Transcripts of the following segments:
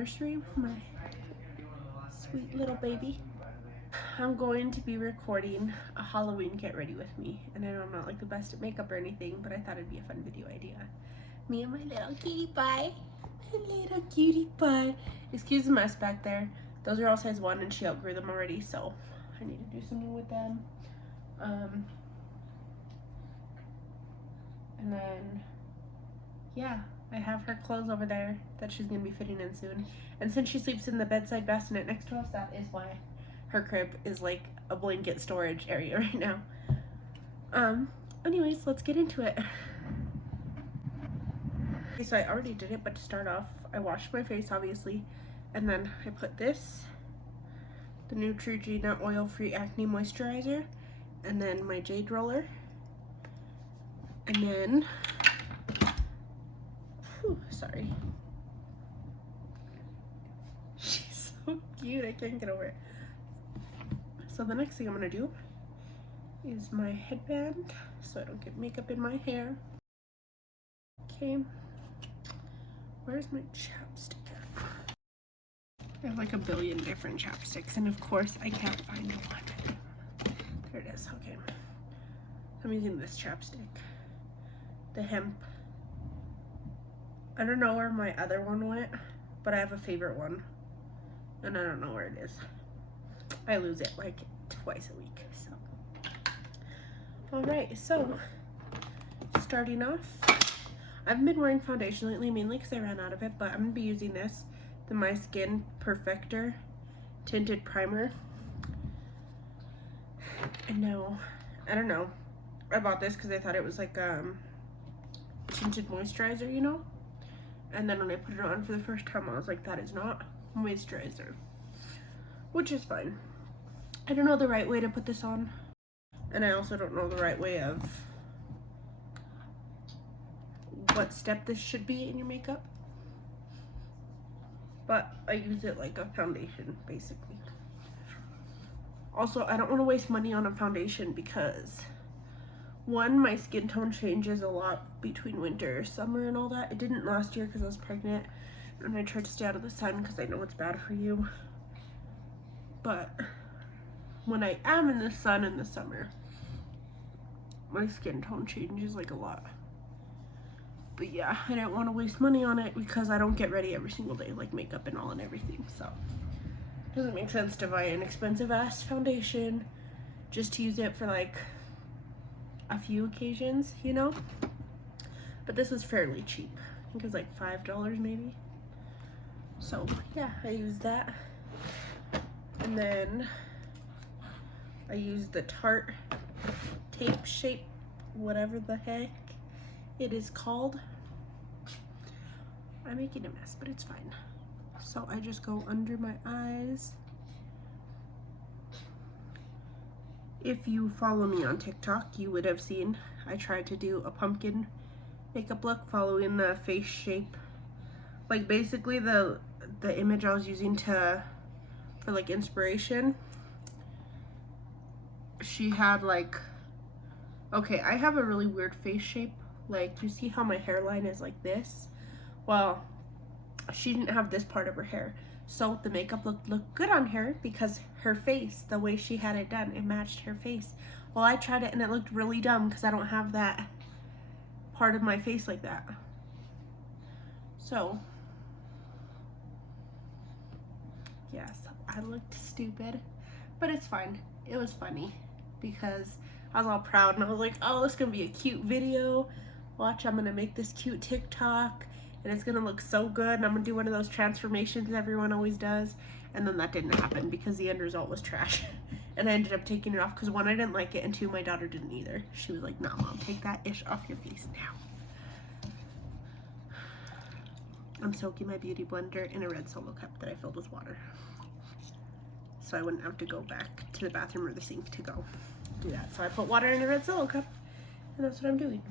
nursery with my sweet little baby. I'm going to be recording a Halloween get ready with me, and I know I'm not like the best at makeup or anything, but I thought it'd be a fun video idea. Me and my little cutie pie. My little cutie pie. Excuse the mess back there. Those are all size 1 and she outgrew them already, so I need to do something with them. And then, yeah, I have her clothes over there that she's gonna be fitting in soon. And since she sleeps in the bedside bassinet next to us, that is why her crib is like a blanket storage area right now. Anyways, let's get into it. Okay, so I already did it, but to start off, I washed my face obviously, and then I put this, the Neutrogena oil-free acne moisturizer, and then my jade roller, and then, sorry. She's so cute, I can't get over it. So the next thing I'm gonna do is my headband, so I don't get makeup in my hair. Okay, where's my chapstick? I have like a billion different chapsticks, and of course I can't find one. There it is, okay. I'm using this chapstick, the hemp. I don't know where my other one went, but I have a favorite one, and I don't know where it is. I lose it like twice a week, so. All right, so starting off, I've been wearing foundation lately, mainly because I ran out of it, but I'm gonna be using this, the My Skin Perfector Tinted Primer. And now, I don't know, I bought this because I thought it was like tinted moisturizer, you know? And then when I put it on for the first time, I was like, that is not moisturizer, which is fine. I don't know the right way to put this on, and I also don't know the right way of what step this should be in your makeup, but I use it like a foundation basically. Also, I don't want to waste money on a foundation because, one, my skin tone changes a lot between winter, summer, and all that. It didn't last year because I was pregnant and I tried to stay out of the sun because I know it's bad for you, but when I am in the sun in the summer, my skin tone changes like a lot. But yeah, I didn't want to waste money on it because I don't get ready every single day, like makeup and all and everything, so it doesn't make sense to buy an expensive ass foundation just to use it for like a few occasions, you know? But this is fairly cheap. I think it was like $5 maybe. So yeah, I used that. And then I used the Tarte Tape Shape, whatever the heck it is called. I'm making a mess, but it's fine. So I just go under my eyes. If you follow me on TikTok, you would have seen I tried to do a pumpkin makeup look following the face shape. Like basically the image I was using for like inspiration, she had like, okay, I have a really weird face shape. Like, you see how my hairline is like this? Well, she didn't have this part of her hair. So the makeup looked good on her because her face, the way she had it done, it matched her face. Well, I tried it and it looked really dumb because I don't have that part of my face like that. So, yes, I looked stupid, but it's fine. It was funny because I was all proud and I was like, oh, this is gonna be a cute video. Watch, I'm gonna make this cute TikTok and it's gonna look so good and I'm gonna do one of those transformations everyone always does. And then that didn't happen because the end result was trash. And I ended up taking it off because 1, I didn't like it, and 2, my daughter didn't either. She was like, no, Mom, take that ish off your face now. I'm soaking my beauty blender in a red Solo cup that I filled with water, so I wouldn't have to go back to the bathroom or the sink to go do that. So I put water in a red Solo cup, and that's what I'm doing.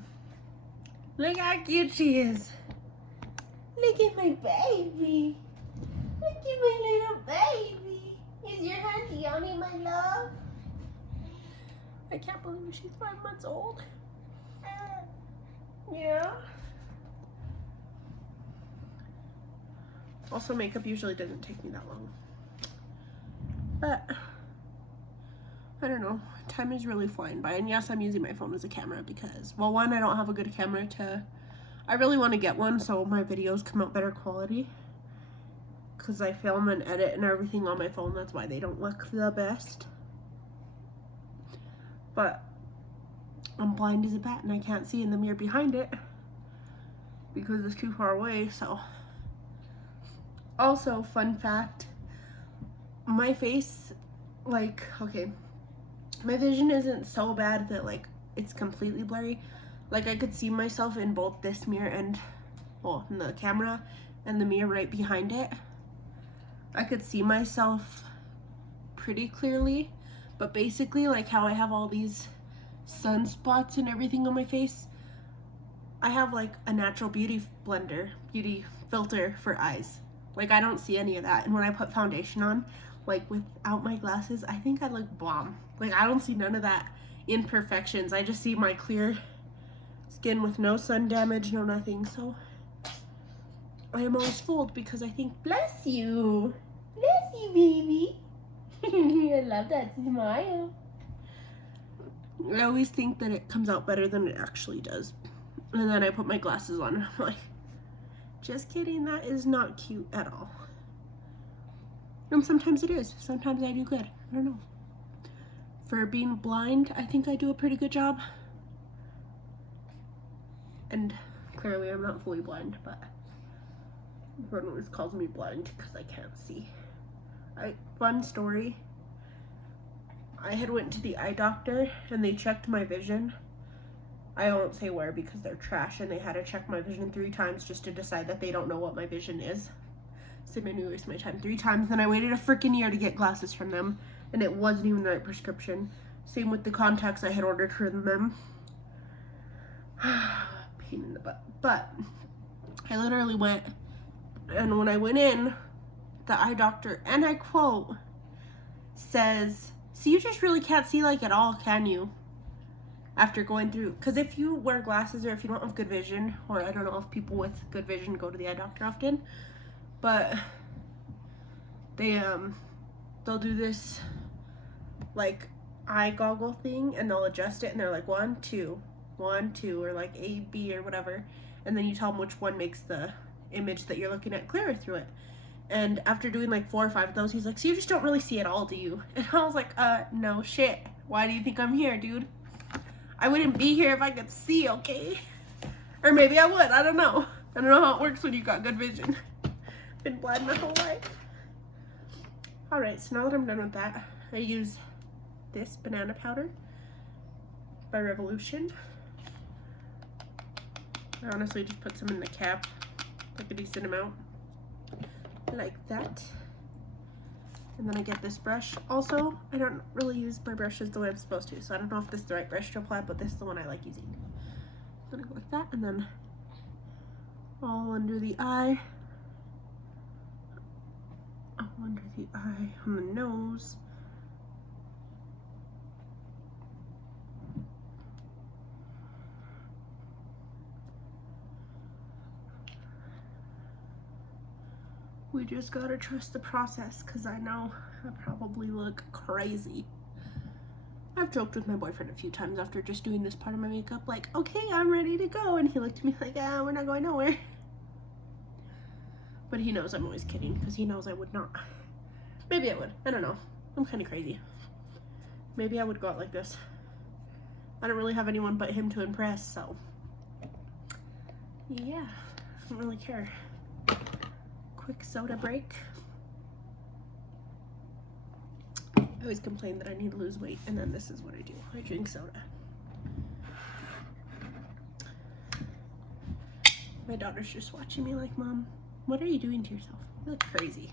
Look how cute she is. Look at my baby. Look at my little baby. Is your hand yummy, my love? I can't believe she's 5 months old. Yeah. Also, makeup usually doesn't take me that long. But I don't know, time is really flying by. And yes, I'm using my phone as a camera because, well, one, I don't have a good camera to, I really want to get one so my videos come out better quality. Because I film and edit and everything on my phone, that's why they don't look the best. But I'm blind as a bat and I can't see in the mirror behind it because it's too far away, so. Also, fun fact, my face, like, okay, my vision isn't so bad that, like, it's completely blurry. Like, I could see myself in both this mirror and, well, in the camera and the mirror right behind it. I could see myself pretty clearly, but basically, like how I have all these sunspots and everything on my face, I have, like, a natural beauty filter for eyes. Like, I don't see any of that. And when I put foundation on, like, without my glasses, I think I look bomb. Like, I don't see none of that imperfections. I just see my clear skin with no sun damage, no nothing. So I am always fooled because I think, bless you, baby. I love that smile. I always think that it comes out better than it actually does. And then I put my glasses on and I'm like, just kidding, that is not cute at all. And sometimes it is. Sometimes I do good. I don't know. For being blind, I think I do a pretty good job. And clearly I'm not fully blind, but everyone always calls me blind because I can't see. Fun story. I had went to the eye doctor and they checked my vision. I won't say where because they're trash, and they had to check my vision 3 times just to decide that they don't know what my vision is. So I knew waste my time 3 times. Then I waited a freaking year to get glasses from them, and it wasn't even the right prescription. Same with the contacts I had ordered from them. Pain in the butt. But I literally went, and when I went in, the eye doctor, and I quote, says, "So you just really can't see like at all, can you?" After going through, because if you wear glasses or if you don't have good vision, or I don't know if people with good vision go to the eye doctor often, but they'll do this like eye goggle thing and they'll adjust it and they're like 1, 2, 1, 2, or like A, B or whatever, and then you tell them which one makes the image that you're looking at clearer through it. And after doing like 4 or 5 of those, he's like, "So you just don't really see at all, do you?" And I was like, no shit. Why do you think I'm here, dude? I wouldn't be here if I could see, okay? Or maybe I would, I don't know. I don't know how it works when you got good vision. Been blind my whole life. Alright, so now that I'm done with that, I use this banana powder by Revolution. I honestly just put some in the cap, like a decent amount. Like that. And then I get this brush. Also, I don't really use my brushes the way I'm supposed to, so I don't know if this is the right brush to apply, but this is the one I like using. I'm gonna go like that, and then all under the eye. All under the eye, on the nose. We just gotta trust the process, because I know I probably look crazy. I've joked with my boyfriend a few times after just doing this part of my makeup, like, okay, I'm ready to go, and he looked at me like, we're not going nowhere. But he knows I'm always kidding, because he knows I would not. Maybe I would, I don't know. I'm kind of crazy. Maybe I would go out like this. I don't really have anyone but him to impress, so yeah, I don't really care. Quick soda break. I always complain that I need to lose weight, and then this is what I do. I drink soda. My daughter's just watching me like, "Mom, what are you doing to yourself? You look crazy."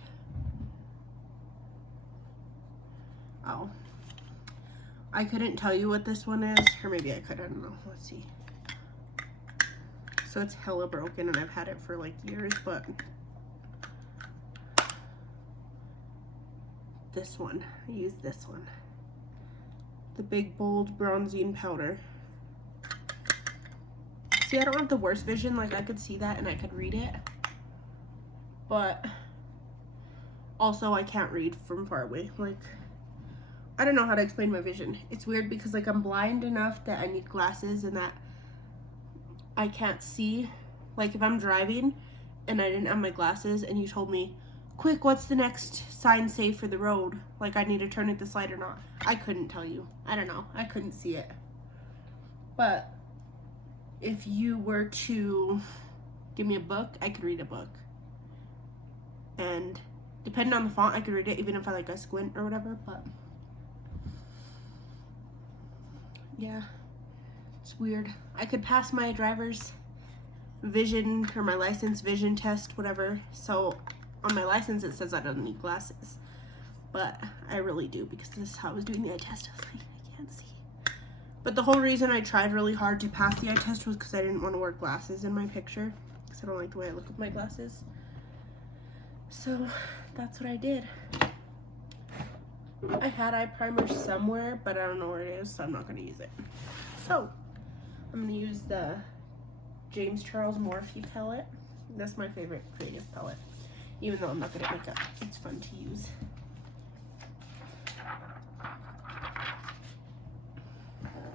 Oh. I couldn't tell you what this one is, or maybe I could, I don't know. Let's see. So it's hella broken, and I've had it for like years, but this one, I use this one. The Big Bold Bronzing Powder. See, I don't have the worst vision, like I could see that and I could read it, but Also, I can't read from far away. Like, I don't know how to explain my vision. It's weird because like I'm blind enough that I need glasses and that I can't see. Like if I'm driving and I didn't have my glasses and you told me, quick, what's the next sign say for the road? Like I need to turn at this light or not. I couldn't tell you. I don't know. I couldn't see it. But if you were to give me a book, I could read a book. And depending on the font, I could read it even if I like a squint or whatever, but yeah, it's weird. I could pass my driver's vision or my license vision test, whatever. So on my license it says I don't need glasses, but I really do because this is how I was doing the eye test. I was like, I can't see. But the whole reason I tried really hard to pass the eye test was because I didn't want to wear glasses in my picture because I don't like the way I look with my glasses. So that's what I did. I had eye primer somewhere, but I don't know where it is, so I'm not going to use it. So I'm going to use the James Charles Morphe palette. That's my favorite creative palette. Even though I'm not good at makeup, it's fun to use.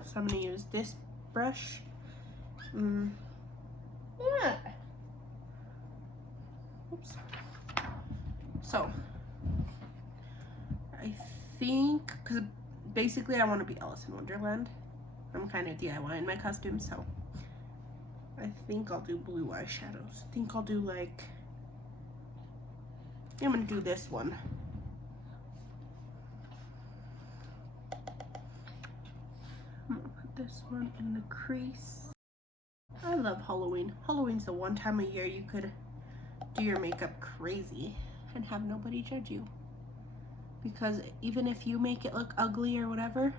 So I'm going to use this brush. What? Oops. So I think, because basically I want to be Alice in Wonderland. I'm kind of DIYing my costume, so I think I'll do blue eyeshadows. I think I'll do like, I'm going to do this one. I'm going to put this one in the crease. I love Halloween. Halloween's the one time a year you could do your makeup crazy and have nobody judge you. Because even if you make it look ugly or whatever,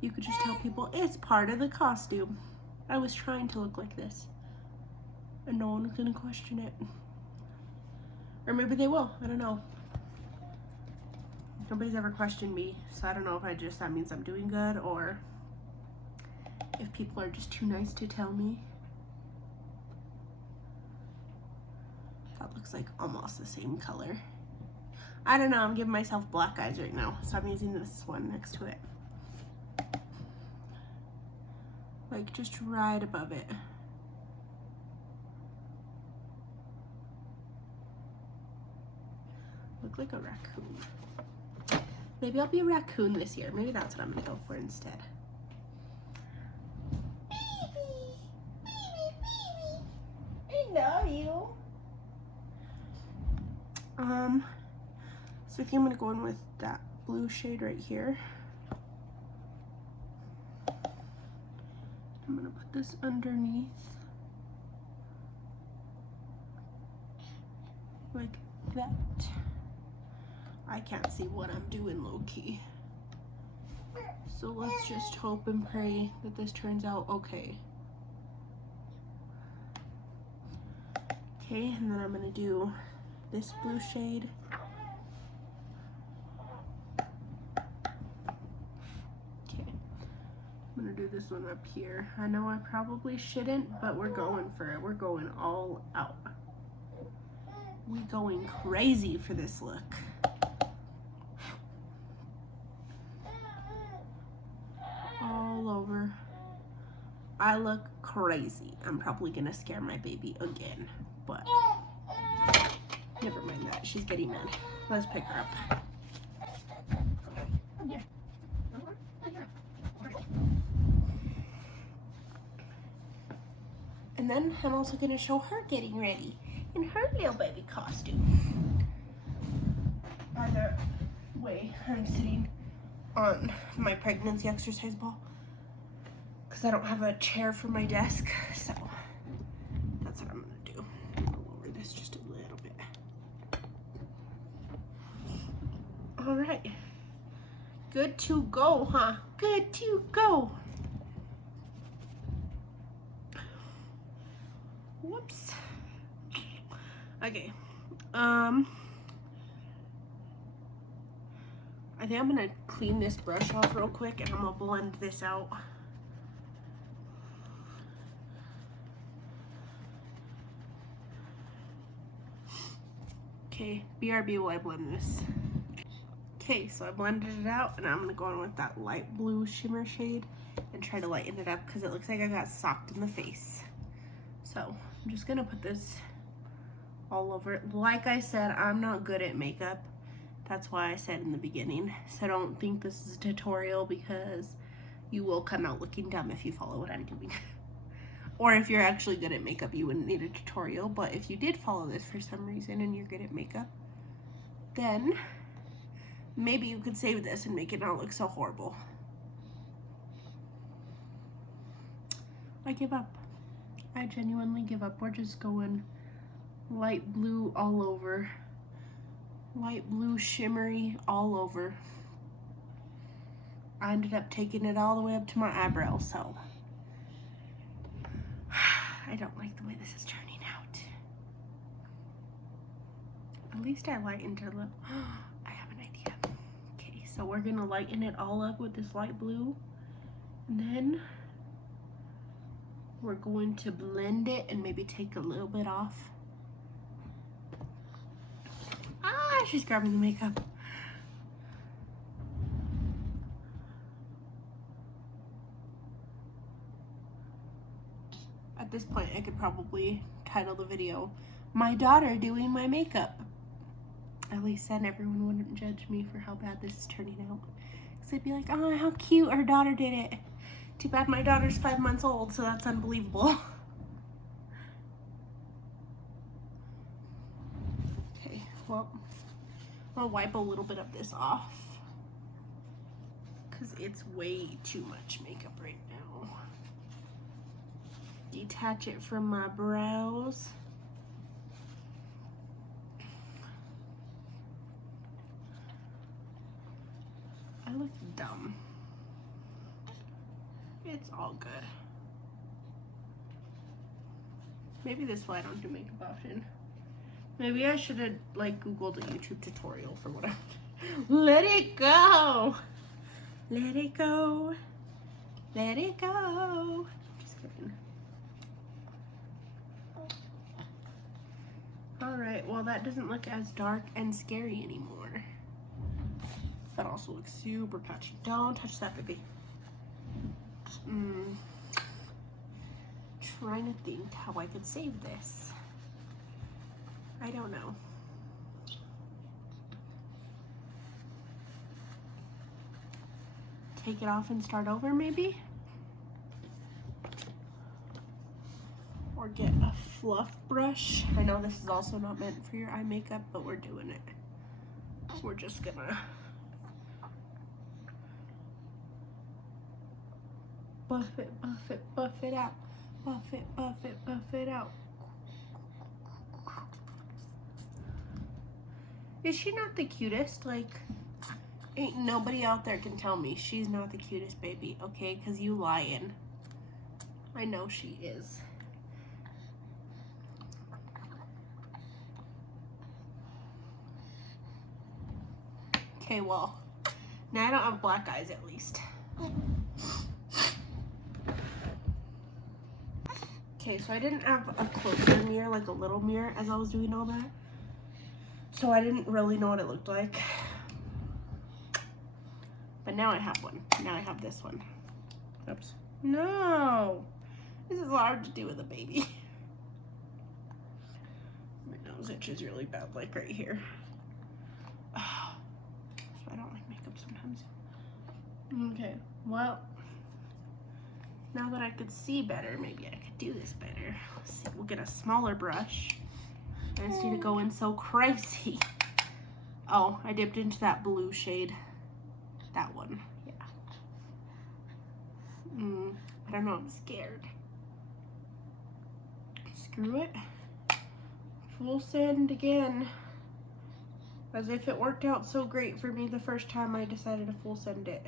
you could just tell people it's part of the costume. I was trying to look like this. And no one's gonna question it. Or maybe they will, I don't know. Nobody's ever questioned me, so I don't know if that means I'm doing good or if people are just too nice to tell me. That looks like almost the same color. I don't know, I'm giving myself black eyes right now, so I'm using this one next to it. Like just right above it. Look like a raccoon. Maybe I'll be a raccoon this year. Maybe that's what I'm gonna go for instead. Baby, I love you. So I think I'm gonna go in with that blue shade right here. I'm gonna put this underneath. Like that. I can't see what I'm doing low-key. So let's just hope and pray that this turns out okay. Okay, and then I'm gonna do this blue shade. Okay, I'm gonna do this one up here. I know I probably shouldn't, but we're going for it. We're going all out. We're going crazy for this look. All over. I look crazy. I'm probably gonna scare my baby again, but never mind that. She's getting mad. Let's pick her up. And then I'm also gonna show her getting ready in her little baby costume. By the way, I'm sitting on my pregnancy exercise ball because I don't have a chair for my desk, so that's what I'm gonna do. I'll lower this just a little bit. All right, good to go, huh? Good to go. Whoops. Okay. I think I'm gonna clean this brush off real quick and I'm gonna blend this out. Okay, BRB while I blend this. Okay, so I blended it out, and I'm gonna go in with that light blue shimmer shade and try to lighten it up because it looks like I got socked in the face. So I'm just gonna put this all over it. Like I said, I'm not good at makeup. That's why I said in the beginning. So don't think this is a tutorial, because you will come out looking dumb if you follow what I'm doing. Or if you're actually good at makeup, you wouldn't need a tutorial. But if you did follow this for some reason and you're good at makeup, then maybe you could save this and make it not look so horrible. I give up. I genuinely give up. We're just going light blue all over. Light blue shimmery all over. I ended up taking it all the way up to my eyebrow, so I don't like the way this is turning out. At least I lightened it a little. I have an idea. Okay, so we're gonna lighten it all up with this light blue, and then we're going to blend it and maybe take a little bit off. Ah, she's grabbing the makeup. At this point, I could probably title the video, "My daughter doing my makeup." At least then everyone wouldn't judge me for how bad this is turning out. Because they'd be like, "Oh, how cute, her daughter did it. Too bad my daughter's 5 months old, so that's unbelievable." Okay, well, I'll wipe a little bit of this off, because it's way too much makeup right now. Detach it from my brows. I look dumb. It's all good. Maybe that's why I don't do makeup often. Maybe I should have like Googled a YouTube tutorial for what I'm doing. Let it go. Let it go. Let it go. Just kidding. Alright, well that doesn't look as dark and scary anymore. That also looks super patchy. Don't touch that, baby. Trying to think how I could save this. I don't know. Take it off and start over, maybe? Or get a fluff brush. I know this is also not meant for your eye makeup, but we're doing it. We're just gonna buff it, buff it, buff it out. Buff it, buff it, buff it out. Is she not the cutest? Like, ain't nobody out there can tell me she's not the cutest baby, okay? Because you lying. I know she is. Okay, well, now I don't have black eyes at least. Okay, so I didn't have a closer mirror, like a little mirror, as I was doing all that. So I didn't really know what it looked like. But now I have one. Now I have this one. Oops. No! This is hard to do with a baby. My nose itches really bad, like right here. Oh, so I don't like makeup sometimes. Okay, well, now that I could see better, maybe I could do this better. Let's see, we'll get a smaller brush. I just need to go in so crazy. Oh, I dipped into that blue shade. That one, yeah. I don't know, I'm scared. Screw it. Full send again. As if it worked out so great for me the first time I decided to full send it.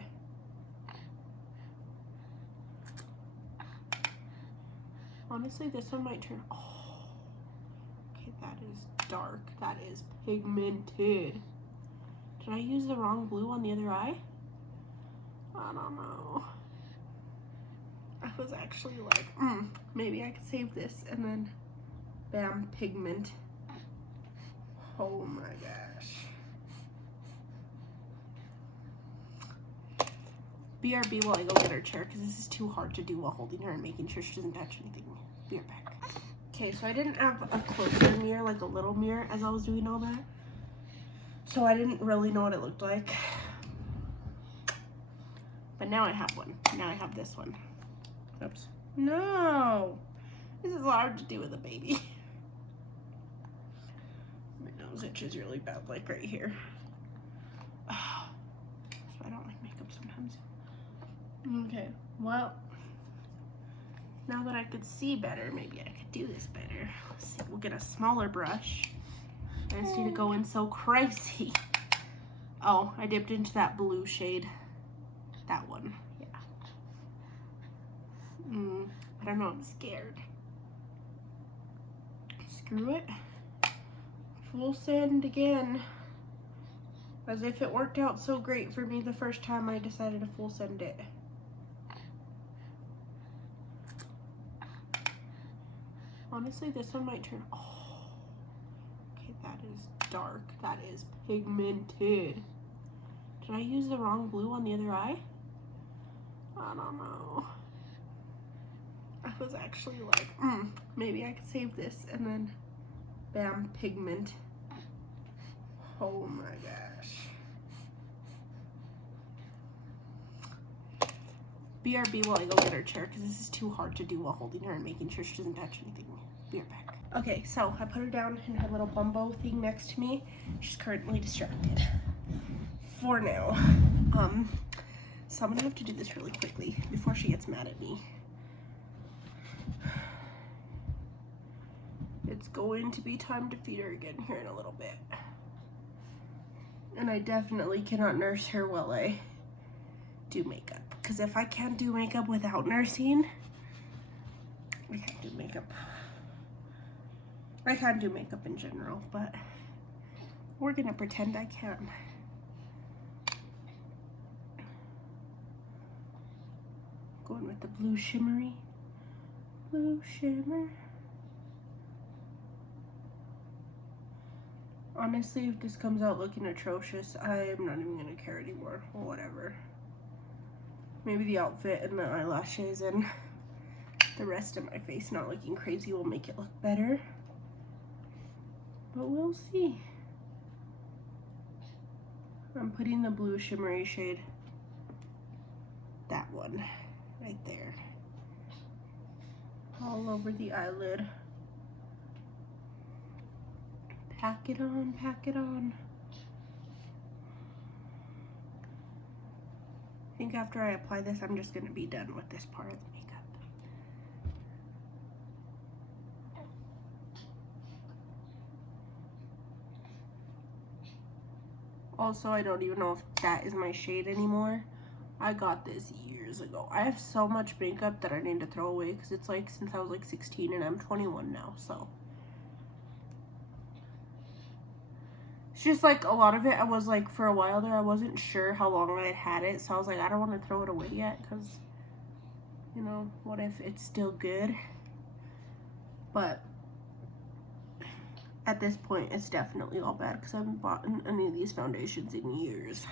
Honestly, this one might turn, oh, okay, that is dark. That is pigmented. Did I use the wrong blue on the other eye? I don't know. I was actually like, maybe I could save this, and then bam, pigment. Oh my gosh. BRB while I go get her chair because this is too hard to do while holding her and making sure she doesn't touch anything. Be right back. Okay, so I didn't have a closer mirror, like a little mirror, as I was doing all that. So I didn't really know what it looked like. But now I have one. Now I have this one. Oops. No! This is hard to do with a baby. My nose itches really bad, like right here. Oh, so I don't like makeup sometimes. Okay, well, now that I could see better, maybe I could do this better. Let's see, we'll get a smaller brush. I just need to go in so crazy. Oh, I dipped into that blue shade. That one, yeah. I don't know, I'm scared. Screw it. Full send again. As if it worked out so great for me the first time I decided to full send it. Honestly, this one might turn, oh. Okay, that is dark. That is pigmented. Did I use the wrong blue on the other eye? I don't know. I was actually like, maybe I could save this, and then bam, pigment. Oh my gosh. BRB while I go get her chair because this is too hard to do while holding her and making sure she doesn't touch anything. Be right back. Okay, so I put her down in her little bumbo thing next to me. She's currently distracted. For now. So I'm gonna have to do this really quickly before she gets mad at me. It's going to be time to feed her again here in a little bit. And I definitely cannot nurse her while I do makeup. Because if I can't do makeup without nursing, I can't do makeup. I can't do makeup in general, but we're gonna pretend I can. Going with the blue shimmery. Blue shimmer. Honestly, if this comes out looking atrocious, I'm not even gonna care anymore. Or whatever. Maybe the outfit and the eyelashes and the rest of my face not looking crazy will make it look better. But we'll see. I'm putting the blue shimmery shade, that one, right there, all over the eyelid. Pack it on, pack it on. I think after I apply this, I'm just gonna be done with this part of the makeup. Also, I don't even know if that is my shade anymore. I got this years ago. I have so much makeup that I need to throw away because it's like since I was like 16 and I'm 21 now, so. It's just like a lot of it, I was like, for a while there, I wasn't sure how long I had it, so I was like, I don't want to throw it away yet because, you know, what if it's still good? But at this point, it's definitely all bad because I haven't bought any of these foundations in years.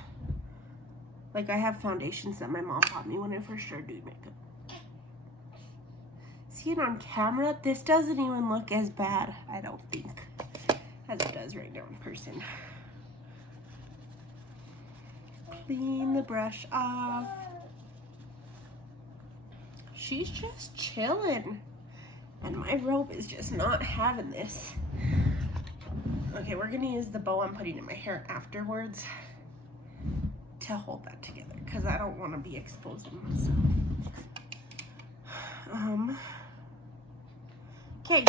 Like, I have foundations that my mom bought me when I first started doing makeup. See it on camera? This doesn't even look as bad, I don't think, as it does right now in person. Clean the brush off. She's just chilling. And my robe is just not having this. Okay, we're gonna use the bow I'm putting in my hair afterwards to hold that together because I don't want to be exposing myself. Okay,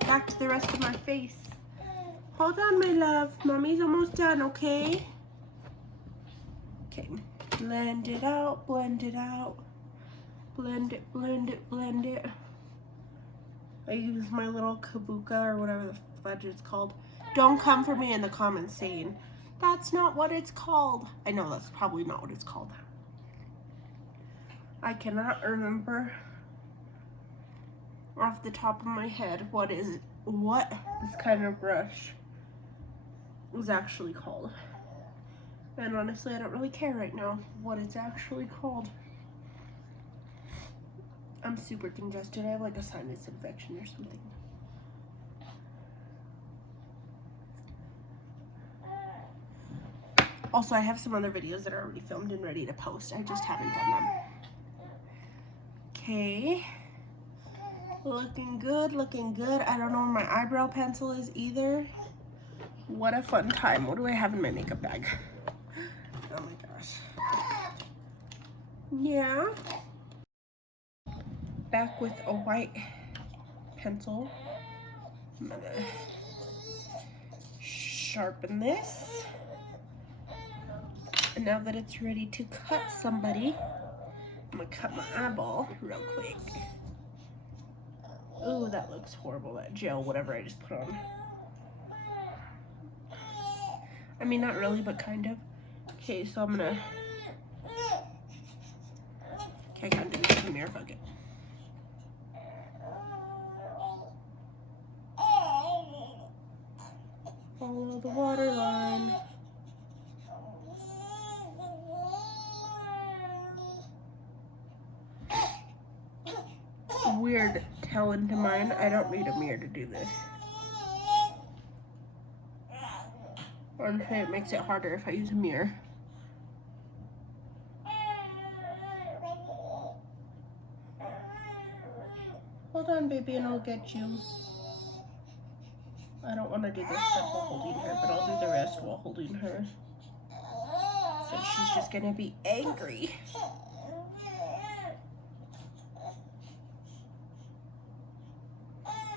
back to the rest of my face. Hold on, my love. Mommy's almost done, okay? Okay, blend it out, blend it out. Blend it, blend it, blend it. I use my little kabuka or whatever the fudge it's called. Don't come for me in the comments saying, that's not what it's called. I know that's probably not what it's called. I cannot remember off the top of my head what this kind of brush is actually called. And honestly, I don't really care right now what it's actually called. I'm super congested. I have like a sinus infection or something. Also, I have some other videos that are already filmed and ready to post. I just haven't done them. Okay. Looking good, looking good. I don't know where my eyebrow pencil is either. What a fun time. What do I have in my makeup bag? Oh my gosh. Yeah. Back with a white pencil. I'm gonna sharpen this. And now that it's ready to cut somebody, I'm gonna cut my eyeball real quick. Ooh, that looks horrible, that gel, whatever I just put on. I mean, not really, but kind of. Okay, so I'm gonna... Okay, I can't do this in the mirror, fuck it. Follow the water line. Weird talent to mine. I don't need a mirror to do this. Honestly, it makes it harder if I use a mirror. Hold on, baby, and I'll get you. I don't want to do this step while holding her, but I'll do the rest while holding her. So she's just gonna be angry.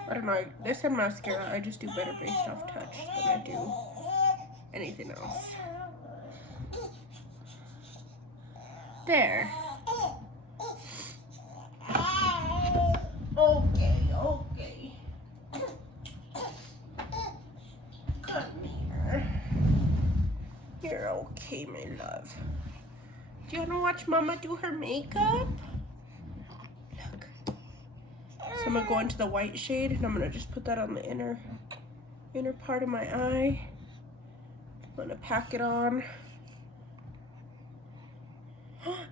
I don't know, this and mascara, I just do better based off touch than I do anything else. There. Okay, okay. Come here. You're okay, my love. Do you want to watch Mama do her makeup? Look. So I'm going to go into the white shade, and I'm going to just put that on the inner part of my eye. I'm going to pack it on.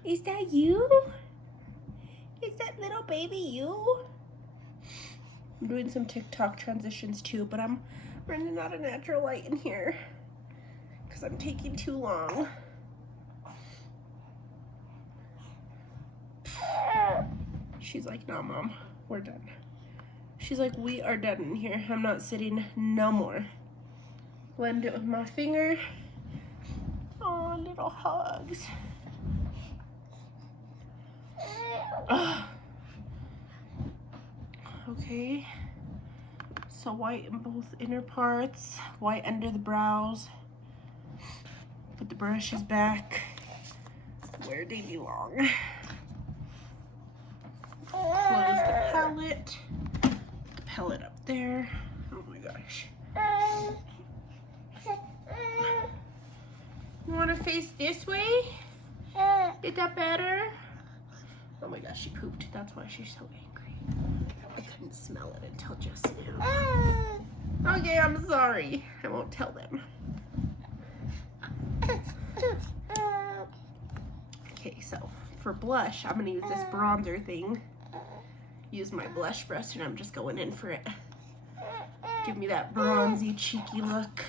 Is that you? Is that little baby you? I'm doing some TikTok transitions too, but I'm running out of natural light in here because I'm taking too long. She's like, no, Mom, we're done. She's like, we are done in here. I'm not sitting no more. Blend it with my finger. Oh, little hugs. Okay, so white in both inner parts, white under the brows. Put the brushes back where they belong. Close the palette. Put the palette up there. Oh my gosh. You want to face this way? Is that better? Oh my gosh, she pooped. That's why she's so angry. I couldn't smell it until just now. Okay, I'm sorry. I won't tell them. Okay, so for blush, I'm gonna use this bronzer thing. Use my blush brush, and I'm just going in for it. Give me that bronzy, cheeky look.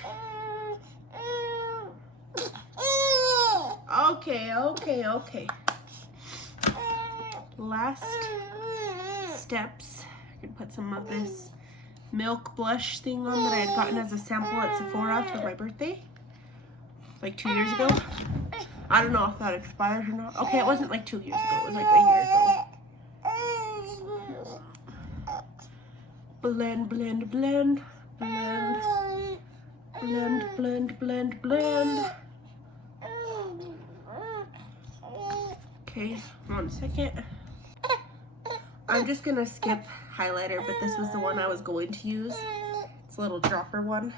Okay, okay, okay. Last steps. I can put some of this milk blush thing on that I had gotten as a sample at Sephora for my birthday, like 2 years ago. I don't know if that expired or not. Okay, it wasn't like 2 years ago. It was like a year ago. Blend, blend, blend, blend, blend, blend, blend, blend. Okay, 1 second. I'm just gonna skip highlighter, but this was the one I was going to use. It's a little dropper one.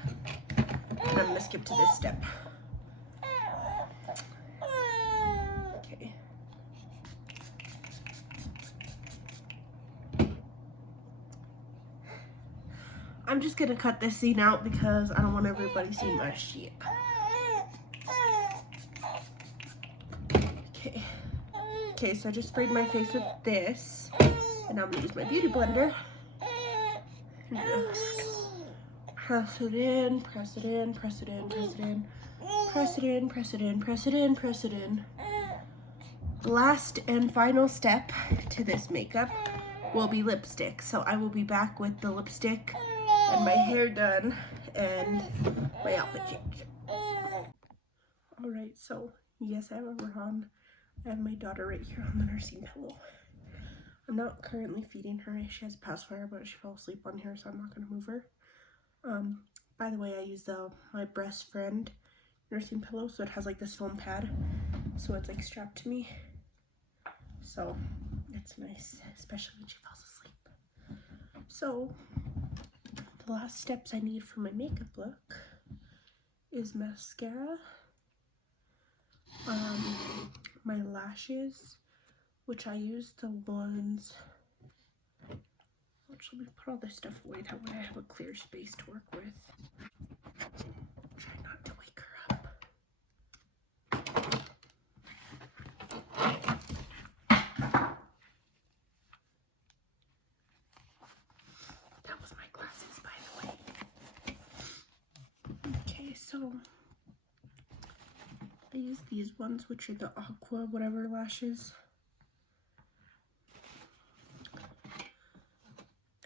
And I'm gonna skip to this step. Okay. I'm just gonna cut this scene out because I don't want everybody seeing my shit. Okay. Okay, so I just sprayed my face with this, and I'm gonna use my beauty blender. Press it in, press it in, press it in, press it in, press it in, press it in, press it in, press it in. The last and final step to this makeup will be lipstick. So I will be back with the lipstick and my hair done and my outfit change. Alright, so yes, I have a on. I have my daughter right here on the nursing pillow. I'm not currently feeding her. She has a pacifier, but she fell asleep on here, so I'm not going to move her. By the way, I use my Breast Friend nursing pillow, so it has like this foam pad, so it's like strapped to me. So it's nice, especially when she falls asleep. So the last steps I need for my makeup look is mascara, my lashes, which I use the ones. Actually, let me put all this stuff away, that way I have a clear space to work with. Try not to wake her up. That was my glasses, by the way. Okay, so I use these ones, which are the aqua whatever lashes.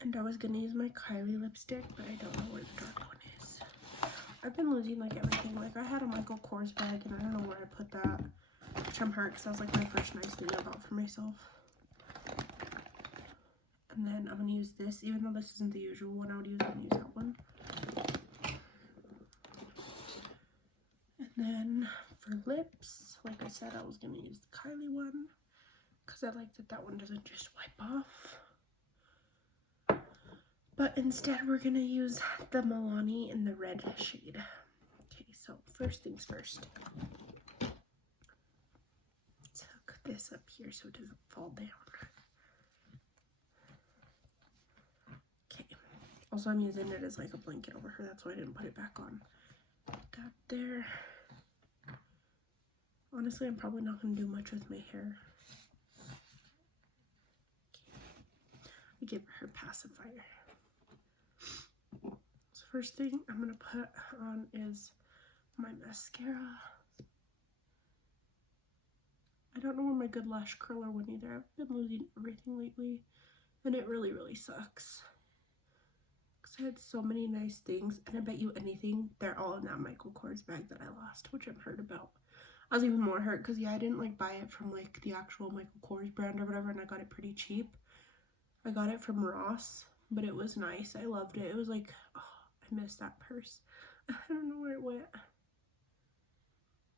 And I was gonna use my Kylie lipstick, but I don't know where the dark one is. I've been losing like everything. Like I had a Michael Kors bag and I don't know where I put that, which I'm hurt because that was like my first nice thing I bought for myself. And then I'm gonna use this, even though this isn't the usual one I would use, I'm gonna use that one. And then for lips, like I said, I was gonna use the Kylie one because I like that one doesn't just wipe off. But instead, we're gonna use the Milani in the red shade. Okay, so first things first. Let's hook this up here so it doesn't fall down. Okay. Also, I'm using it as like a blanket over her. That's why I didn't put it back on. Put that there. Honestly, I'm probably not gonna do much with my hair. Okay. I give her pacifier. So first thing I'm gonna put on is my mascara. I don't know where my good lash curler went either. I've been losing everything lately, and it really, really sucks. Because I had so many nice things, and I bet you anything, they're all in that Michael Kors bag that I lost, which I'm hurt about. I was even more hurt because, yeah, I didn't like buy it from like the actual Michael Kors brand or whatever, and I got it pretty cheap. I got it from Ross, but it was nice. I loved it. It was like, oh, I missed that purse. I don't know where it went.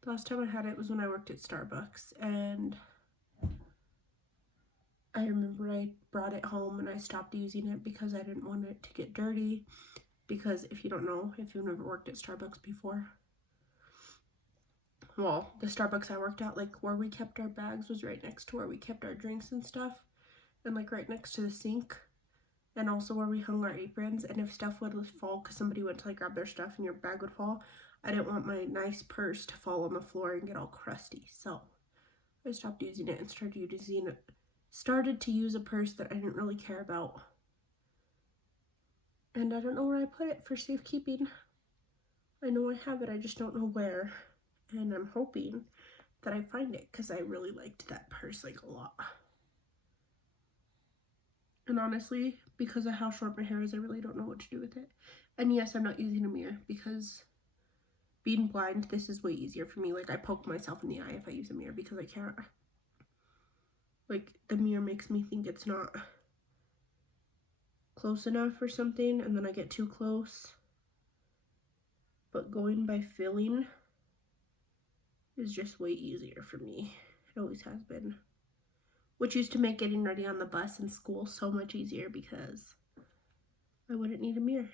The last time I had it was when I worked at Starbucks, and I remember I brought it home and I stopped using it because I didn't want it to get dirty. Because if you don't know, if you've never worked at Starbucks before, well, the Starbucks I worked at, like where we kept our bags was right next to where we kept our drinks and stuff, and like right next to the sink, and also where we hung our aprons. And if stuff would fall because somebody went to like grab their stuff and your bag would fall, I didn't want my nice purse to fall on the floor and get all crusty. So I stopped using it and started to use a purse that I didn't really care about. And I don't know where I put it for safekeeping. I know I have it, I just don't know where. And I'm hoping that I find it because I really liked that purse like a lot. And honestly, because of how short my hair is, I really don't know what to do with it. And yes, I'm not using a mirror because being blind, this is way easier for me. Like I poke myself in the eye if I use a mirror because I can't. Like the mirror makes me think it's not close enough or something, and then I get too close. But going by feeling is just way easier for me. It always has been. Which used to make getting ready on the bus in school so much easier because I wouldn't need a mirror.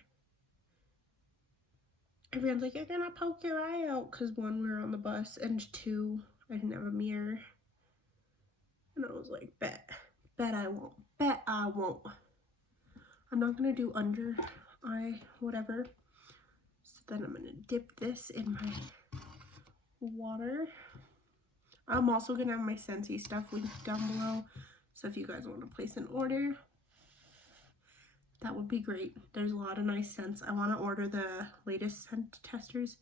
Everyone's like, you're gonna poke your eye out, because one, we were on the bus, and two, I didn't have a mirror. And I was like, bet I won't. I'm not gonna do under. eye, whatever. So then I'm gonna dip this in my water. I'm also gonna have my Scentsy stuff linked down below. So if you guys want to place an order, that would be great. There's a lot of nice scents. I want to order the latest scent testers,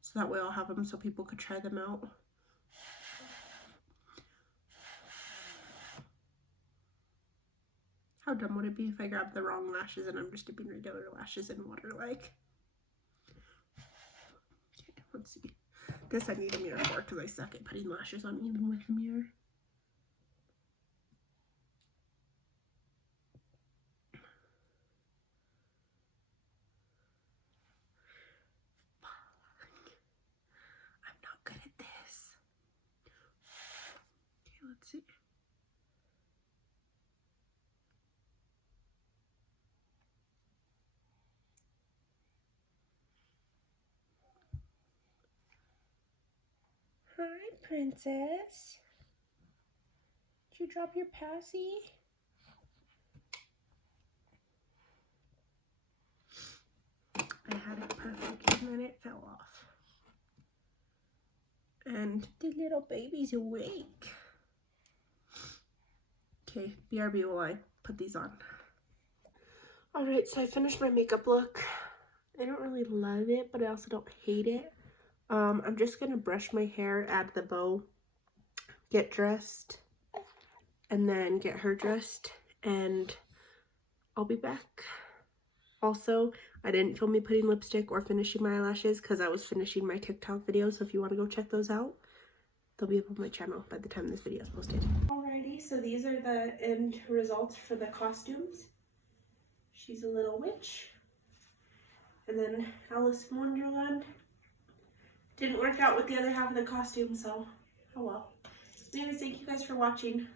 so that way I'll have them so people could try them out. How dumb would it be if I grabbed the wrong lashes and I'm just dipping regular lashes in water like? Okay, let's see. This I need a mirror for because I suck at putting lashes on even with a mirror. I'm not good at this. Okay, let's see. Hi, princess. Did you drop your passy? I had it perfect and then it fell off. And the little baby's awake. Okay, BRB while I put these on. Alright, so I finished my makeup look. I don't really love it, but I also don't hate it. I'm just gonna brush my hair, add the bow, get dressed, and then get her dressed, and I'll be back. Also, I didn't film me putting lipstick or finishing my eyelashes because I was finishing my TikTok videos, so if you want to go check those out, they'll be up on my channel by the time this video is posted. Alrighty, so these are the end results for the costumes. She's a little witch. And then Alice in Wonderland. Didn't work out with the other half of the costume, so oh well. Anyways, thank you guys for watching.